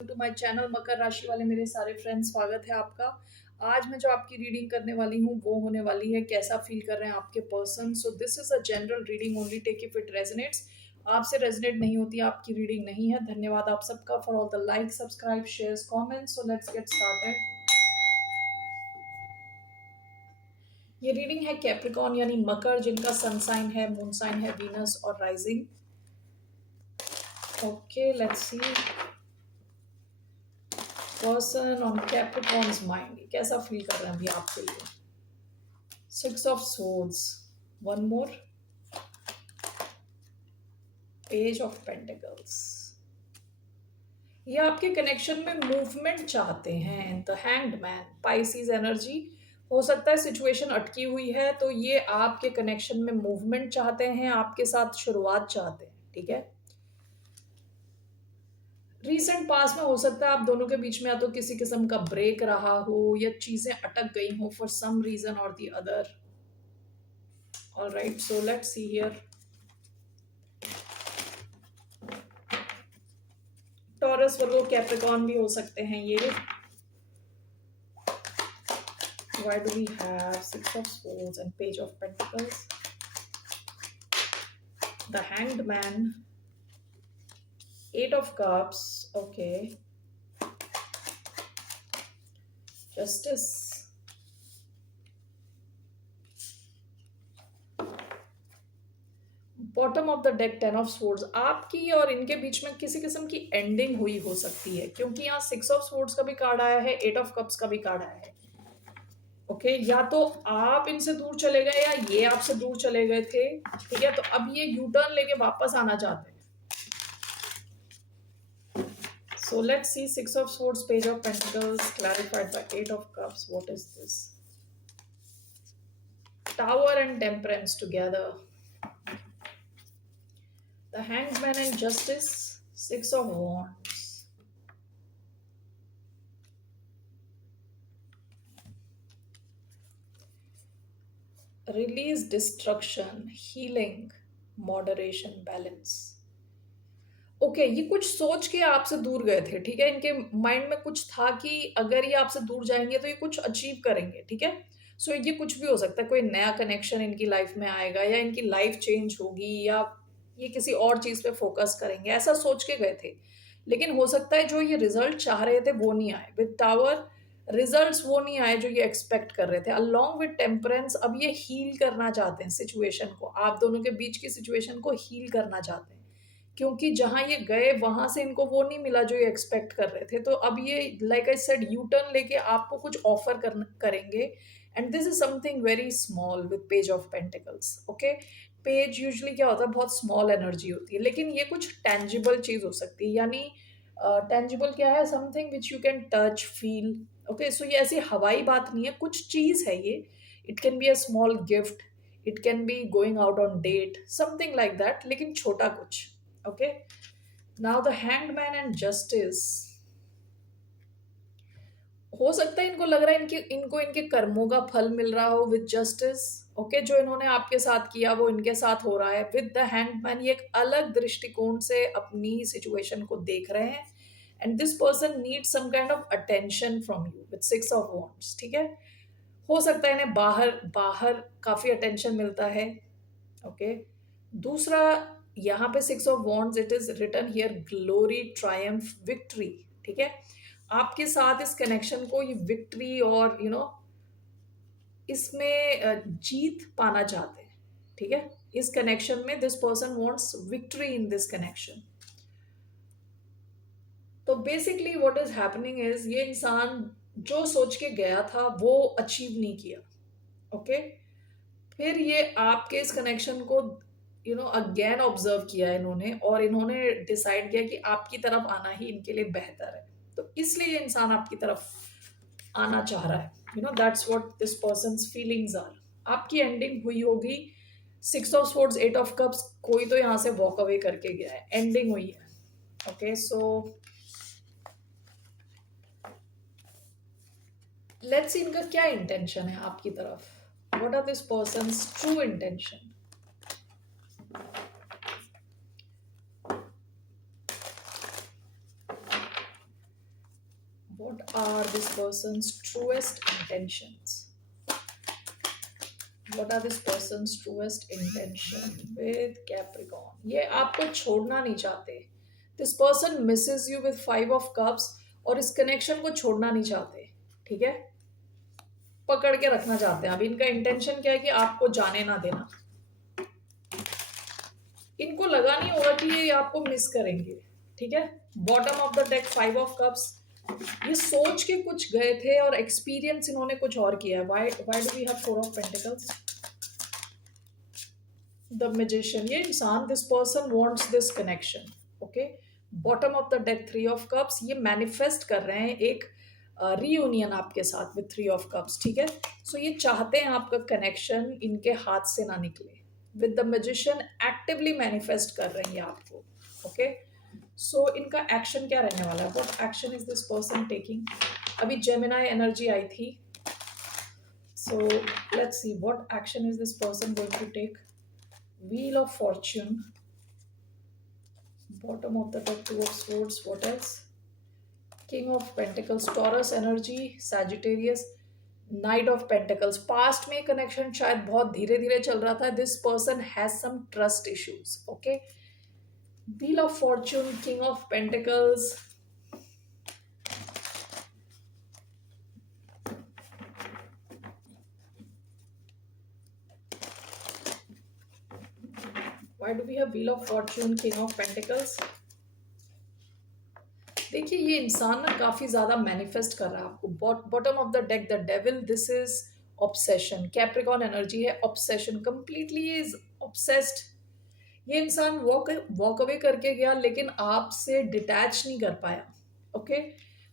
To my channel मकर राशि वाले मेरे सारे फ्रेंड्स, स्वागत है आपका। आज मैं जो आपकी रीडिंग करने वाली हूँ वो होने वाली है कैसा फील कर रहे हैं आपके person. So this is a general reading, only take if it resonates. आपसे रेजोनेट नहीं होती आपकी रीडिंग नहीं है। धन्यवाद आप सबका for all the like, subscribe, shares, comments. So let's get started. ये रीडिंग है कैप्रिकॉन यानी मकर, जिनका सन साइन है, मून साइन है वीनस और rising. Okay, let's see person on Capricorns mind कैसा फील कर रहे हैं अभी आपके लिए। Six of swords, one more, page of pentacles. ये आपके कनेक्शन में मूवमेंट चाहते हैं। The hanged man, Pisces energy. हो सकता है सिचुएशन अटकी हुई है, तो ये आपके कनेक्शन में मूवमेंट चाहते हैं, आपके साथ शुरुआत चाहते हैं। ठीक है, रीसेंट पास में हो सकता है आप दोनों के बीच में या तो किसी किस्म का ब्रेक रहा हो या चीजें अटक गई हो फॉर सम रीजन और the other. Alright, so let's see here. Taurus, Virgo, Capricorn भी हो सकते हैं ये। Why do we have Six of Swords and Page of Pentacles? The Hanged Man, Eight of Cups, okay. Justice, bottom of the deck, ten of swords. आपकी और इनके बीच में किसी किस्म की एंडिंग हुई हो सकती है, क्योंकि यहाँ सिक्स ऑफ स्वर्ड्स का भी कार्ड आया है, एट ऑफ कप्स का भी कार्ड आया है। ओके, या तो आप इनसे दूर चले गए या ये आपसे दूर चले गए थे। ठीक है, तो अब ये यू टर्न लेके वापस आना चाहते हैं। So let's see Six of Swords, Page of Pentacles, clarified by Eight of Cups. What is this? Tower and Temperance together. The Hanged Man and Justice, Six of Wands. Release, destruction, healing, moderation, balance. Okay, ये कुछ सोच के आपसे दूर गए थे। ठीक है, इनके माइंड में कुछ था कि अगर ये आपसे दूर जाएंगे तो ये कुछ अचीव करेंगे। ठीक है, सो ये कुछ भी हो सकता है, कोई नया कनेक्शन इनकी लाइफ में आएगा या इनकी लाइफ चेंज होगी या ये किसी और चीज पे फोकस करेंगे, ऐसा सोच के गए थे। लेकिन हो सकता है जो ये रिजल्ट चाह रहे थे वो नहीं आए। विद टावर, रिजल्ट्स वो नहीं आए जो ये एक्सपेक्ट कर रहे थे। अलॉन्ग विद टेम्परेंस, अब ये हील करना चाहते हैं सिचुएशन को, आप दोनों के बीच की सिचुएशन को हील करना चाहते हैं, क्योंकि जहाँ ये गए वहां से इनको वो नहीं मिला जो ये एक्सपेक्ट कर रहे थे। तो अब ये like I said U turn लेके आपको कुछ ऑफर करेंगे। And this is something very small with page of pentacles. Okay, page usually क्या होता है, बहुत स्मॉल एनर्जी होती है, लेकिन ये कुछ टेंजिबल चीज हो सकती है। यानी टेंजिबल क्या है, something which you can touch, feel. Okay, so ये ऐसी हवाई बात नहीं है, कुछ चीज है ये। It can be a small gift, it can be going out on date, something like that, लेकिन छोटा कुछ। Okay, now the Hanged Man and Justice. हो सकता है इनको लग रहा है इनको इनके कर्मों का फल मिल रहा हो विद जस्टिस। ओके, जो इन्होंने आपके साथ किया वो इनके साथ हो रहा है। विद द हैंग्ड मैन, ये एक अलग दृष्टिकोण से अपनी सिचुएशन को देख रहे हैं। And this person needs some kind of attention from you with six of wands. ठीक है, हो सकता है इन्हें बाहर बाहर काफी अटेंशन मिलता है। ओके, दूसरा, यहाँ पे six of wands, it is written here glory, triumph, victory. ठीक है, आपके साथ इस कनेक्शन को ये विक्ट्री और इसमें जीत पाना चाहते हैं। ठीक है, इस कनेक्शन में this person wants victory in this connection. तो basically what is happening is ये इंसान जो सोच के गया था वो अचीव नहीं किया। ओके, फिर ये आपके इस कनेक्शन को अगेन ऑब्जर्व किया इन्होंने, और इन्होंने डिसाइड किया कि आपकी तरफ आना ही इनके लिए बेहतर है। तो इसलिए ये इंसान आपकी तरफ आना चाह रहा है। That's what this person's feelings are. आपकी एंडिंग हुई होगी। Six of swords, eight of cups, कोई तो यहाँ से वॉक अवे करके गया है, एंडिंग हुई है। ओके, सो लेट्स सी इनका क्या इंटेंशन है आपकी तरफ। What are this person's true intention. What are this person's truest intentions? What are this person's truest intention with Capricorn? ये आपको छोड़ना नहीं चाहते. This person misses you with 5 of Cups और इस कनेक्शन को छोड़ना नहीं चाहते. ठीक है, पकड़ के रखना चाहते हैं. अब इनका इंटेंशन क्या है कि आपको जाने ना देना. इनको लगा नहीं होगा कि ये आपको मिस करेंगे. ठीक है, bottom of the deck 5 of Cups. ये सोच के कुछ गए थे और एक्सपीरियंस इन्होंने कुछ और किया है. Why do we have 4 of Pentacles? The magician. ये इंसान, this person wants this connection. Okay, bottom of the deck 3 of Cups. ये मैनिफेस्ट कर रहे हैं एक रीयूनियन आपके साथ विथ 3 of Cups. ठीक है, सो ये चाहते हैं आपका कनेक्शन इनके हाथ से ना निकले. With the magician actively manifest कर रहे हैं ये आपको. ओके, सो इनका एक्शन क्या रहने वाला है? What action is this person taking? अभी जेमिनाई एनर्जी आई थी, so let's see what action is this person going to take. Wheel of Fortune, bottom of the deck 2 of Swords. What else? King of Pentacles, Taurus energy, Sagittarius, Knight of Pentacles. Past में connection शायद बहुत धीरे धीरे चल रहा था. This person has some trust issues. Okay, Wheel of Fortune, King of Pentacles. Why do we have Wheel of Fortune, King of Pentacles? देखिए, ये इंसान ना काफी ज्यादा मैनिफेस्ट कर रहा है आपको. Bottom of the deck the devil. This is obsession. Capricorn energy है. Obsession, completely is obsessed. ये इंसान वॉक अवे करके गया लेकिन आपसे डिटैच नहीं कर पाया. Okay,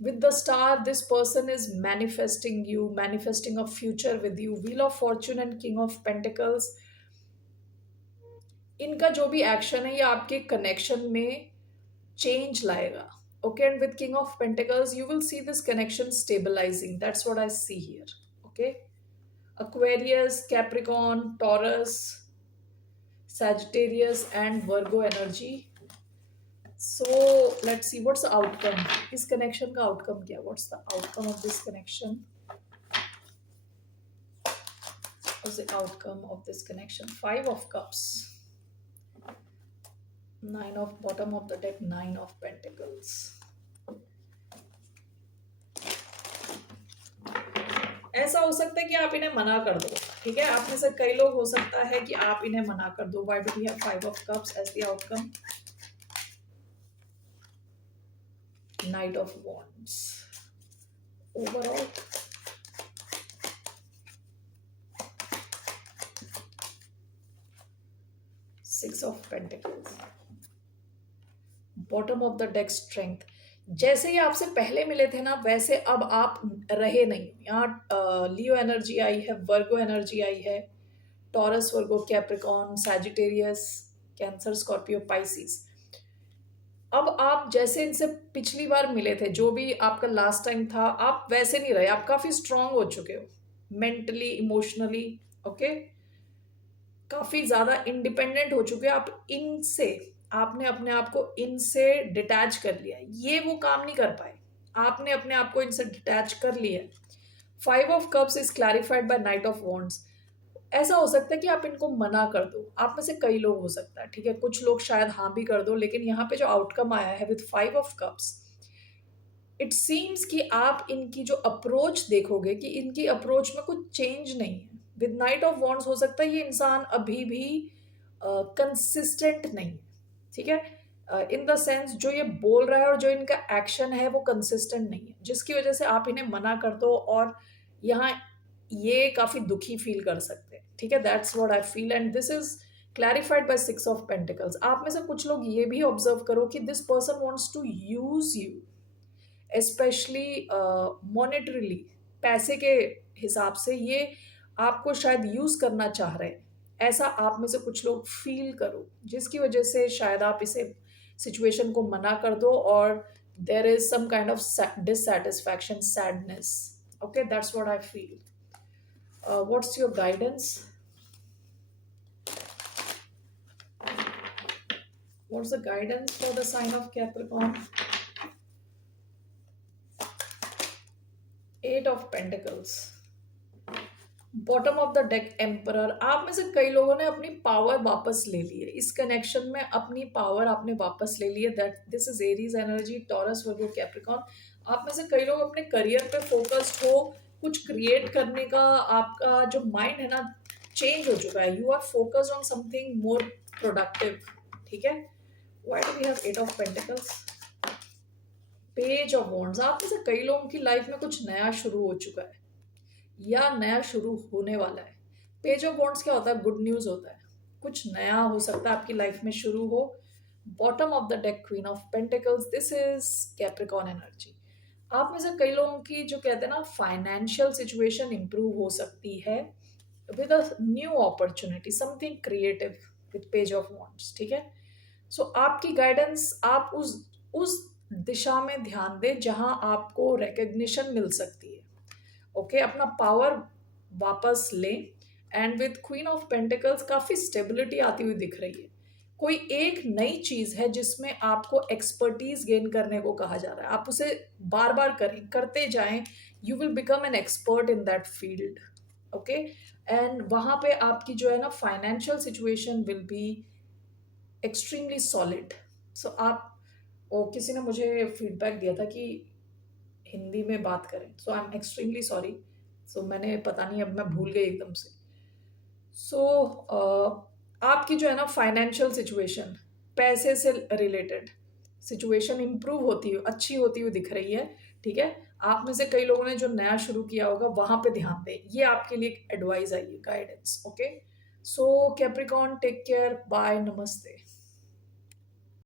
with the star this person is manifesting you, manifesting a future with you. Wheel of Fortune and king of pentacles. इनका जो भी एक्शन है ये आपके कनेक्शन में चेंज लाएगा. Okay, and with King of Pentacles, you will see this connection stabilizing. That's what I see here. Okay, Aquarius, Capricorn, Taurus, Sagittarius, and Virgo energy. So let's see what's the outcome. This connection का outcome क्या? What's the outcome of this connection? What's the outcome of this connection? 5 of Cups. 9 of bottom of the deck, 9 of Pentacles. ऐसा हो सकता है कि आप इन्हें मना कर दो. ठीक है, आप में से कई लोग हो सकता है कि आप इन्हें मना कर दो. Why do we have 5 of Cups as the outcome? Knight of Wands. Overall, Six of Pentacles. Bottom of the deck strength. जैसे ही आपसे पहले मिले थे ना वैसे अब आप रहे नहीं. यहाँ लियो एनर्जी आई है, वर्गो एनर्जी आई है, Taurus, Virgo, Capricorn, Sagittarius, Cancer, Scorpio, Pisces. अब आप जैसे इनसे पिछली बार मिले थे, जो भी आपका लास्ट टाइम था, आप वैसे नहीं रहे. आप काफी स्ट्रांग हो चुके हो मेंटली, इमोशनली. ओके, काफी ज्यादा इंडिपेंडेंट हो चुके हो आप इनसे. आपने अपने आप को इनसे डिटैच कर लिया. ये वो काम नहीं कर पाए, आपने अपने आप को इनसे डिटैच कर लिया. 5 of Cups is clarified by knight of wands. ऐसा हो सकता है कि आप इनको मना कर दो. आप में से कई लोग हो सकता है. ठीक है, कुछ लोग शायद हाँ भी कर दो. लेकिन यहाँ पे जो आउटकम आया है with 5 of Cups, it seems कि आप इनकी जो अप्रोच देखोगे कि इनकी अप्रोच में कुछ चेंज नहीं है. विद नाइट ऑफ वॉन्ड्स हो सकता है ये इंसान अभी भी कंसिस्टेंट नहीं है. ठीक है, इन द सेंस जो ये बोल रहा है और जो इनका एक्शन है वो कंसिस्टेंट नहीं है, जिसकी वजह से आप इन्हें मना कर दो और यहाँ ये काफी दुखी फील कर सकते हैं. ठीक है, that's what I feel and this is clarified by 6 of Pentacles. आप में से कुछ लोग ये भी ऑब्जर्व करो कि this person wants to use you, specially monetarily, पैसे के हिसाब से ये आपको शायद यूज करना चाह रहे हैं. ऐसा आप में से कुछ लोग फील करो, जिसकी वजह से शायद आप इसे सिचुएशन को मना कर दो और there is some kind of dissatisfaction, sadness. Okay, that's what I feel. What's your guidance? What's the guidance for the sign of Capricorn? Eight of pentacles, bottom of the deck emperor. आप में से कई लोगों ने अपनी power वापस ले ली है इस कनेक्शन में, अपनी पावर आपने वापस ले ली है। That this is Aries energy, taurus, Virgo, Capricorn. आप में से कई लोग अपने करियर पे फोकस्ड हो, कुछ क्रिएट करने का आपका जो माइंड है ना चेंज हो चुका है। You are focused on something more productive, ठीक है। Why do we have eight of pentacles, page of wands. आप में से कई लोगों की लाइफ में कुछ नया शुरू हो चुका है या नया शुरू होने वाला है। पेज ऑफ वॉन्ड्स क्या होता है, गुड न्यूज होता है, कुछ नया हो सकता है आपकी लाइफ में शुरू हो। Bottom of the deck queen of pentacles, this is Capricorn energy. आप में से कई लोगों की जो कहते हैं ना फाइनेंशियल सिचुएशन इंप्रूव हो सकती है with a new opportunity, something creative with page of wands, ठीक है। सो आपकी गाइडेंस, आप उस दिशा में ध्यान दें जहां आपको रिकग्निशन मिल सकती है। ओके अपना पावर वापस लें। And with queen of pentacles काफी स्टेबिलिटी आती हुई दिख रही है। कोई एक नई चीज है जिसमें आपको एक्सपर्टीज गेन करने को कहा जा रहा है, आप उसे बार बार करें, करते जाएं। You will become an expert in that field. Okay and वहां पे आपकी जो है ना financial situation will be extremely solid. So आप, ओ किसी ने मुझे फीडबैक दिया था कि हिंदी में बात करें, सो आई एम एक्सट्रीमली सॉरी। सो मैंने पता नहीं, अब मैं भूल गई एकदम से। सो आपकी जो है ना फाइनेंशियल सिचुएशन, पैसे से रिलेटेड सिचुएशन इंप्रूव होती हुई, अच्छी होती हुई दिख रही है, ठीक है। आप में से कई लोगों ने जो नया शुरू किया होगा वहां पे ध्यान दें, ये आपके लिए एक एडवाइस आई है, guidance. Okay so Capricorn, take care, bye, नमस्ते।